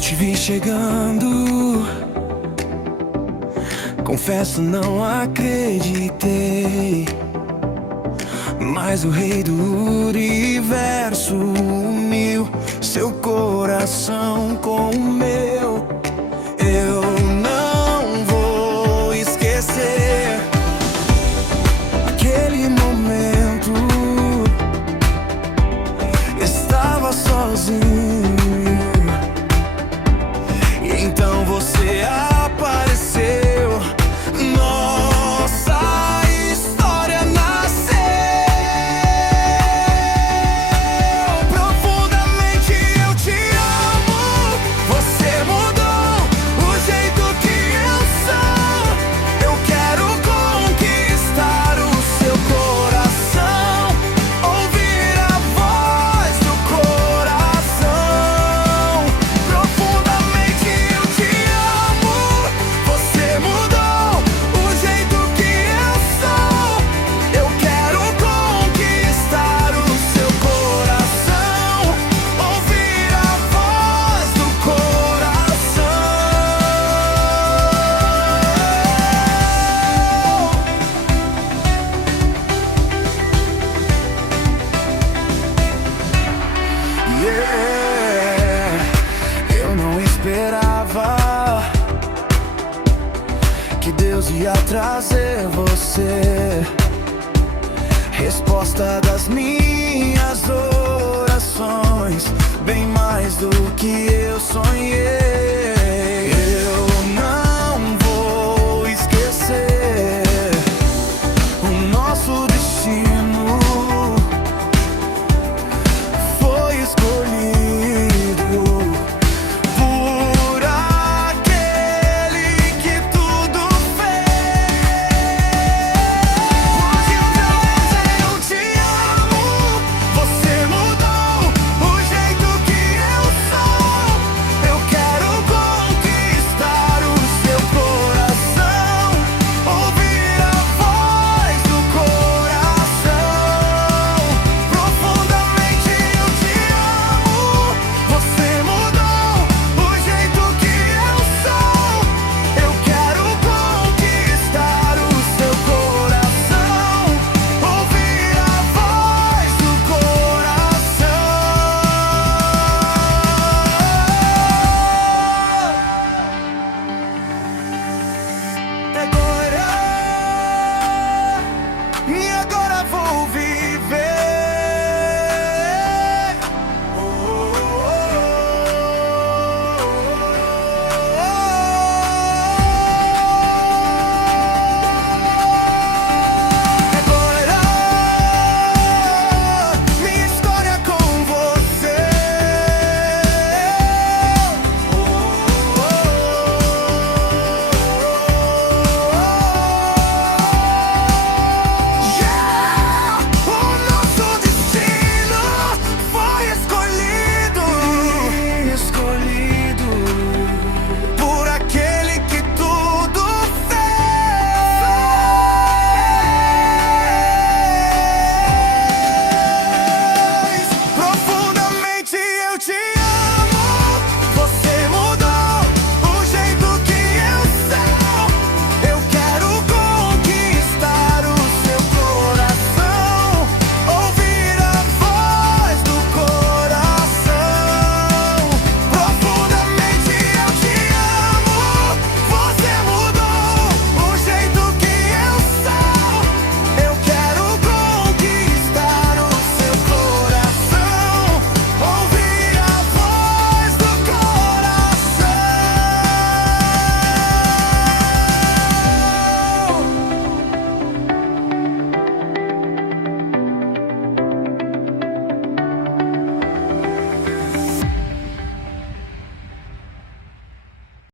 te vi chegando, confesso não acreditei, mas o rei do universo uniu seu coração com o meu. Eu não vou esquecer aquele momento. Estava sozinho e então você apareceu. Nossa história nasceu. Profundamente eu te amo. Você mudou o jeito que eu sou. Eu quero conquistar o seu coração, ouvir a voz do coração. Profundamente eu te amo. Você mudou o jeito que eu sou. Eu quero conquistar o seu coração, ouvir a voz do coração. Yeah. Eu não esperava que Deus ia trazer você, resposta das minhas